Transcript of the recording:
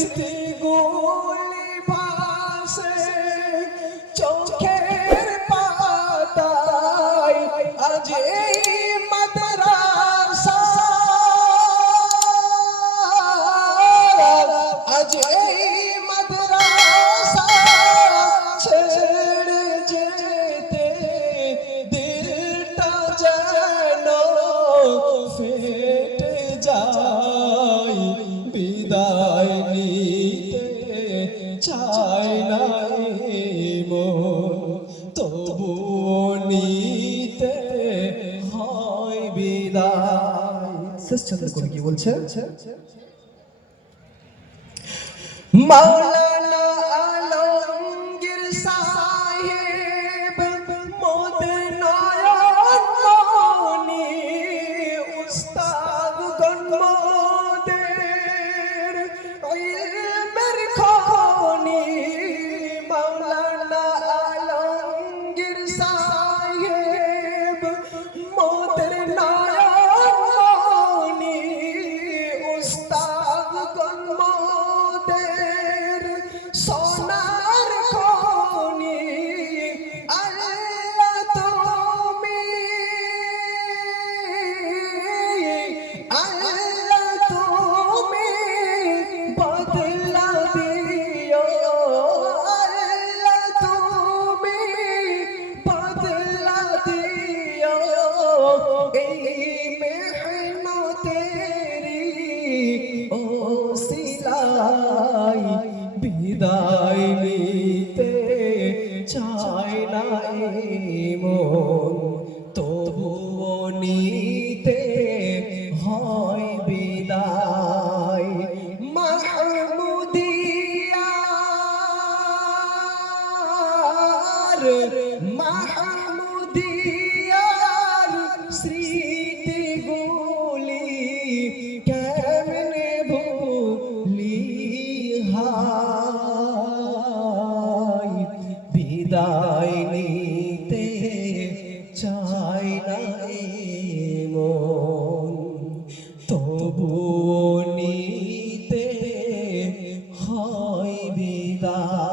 স্মৃতিগুলি ভাসে চোখের পাতায়, আজ এই মাদ্রাসা, আজ এই মাদ্রাসা ছেড়ে যেতে দিলটা যেন ফেটে যায়, বিদায় নিতে চায় না মন, তবুও নিতে হয় বিদায়। শেষ ছন্দের কবি কি বলছে? মাওলানা আলমগীর সাহেব মোদের নয়ন মনি, উস্তাদ গণমোদের ইলমের খনি। মাওলানা আলমগীর সাহেব মোদের নয়ন মনি, উস্তাদ গণমোদের সোনার খনি। আল্লাহ তুমি, আল্লাহ তুমি বদলা দিও, আল্লাহ তুমি বদলা দিও এই মেহনতেরি ওসিলাই, বিদায় নিতে চায় না মন, তবুও নিতে হয় বিদায়। মাহমুদিয়ার, মাহমুদিয়ার স্মৃতিগুলি কেমনে ভুলি হায়, বিদায় নিতে চায় না মন, তবুও নিতে হয় বিদায়।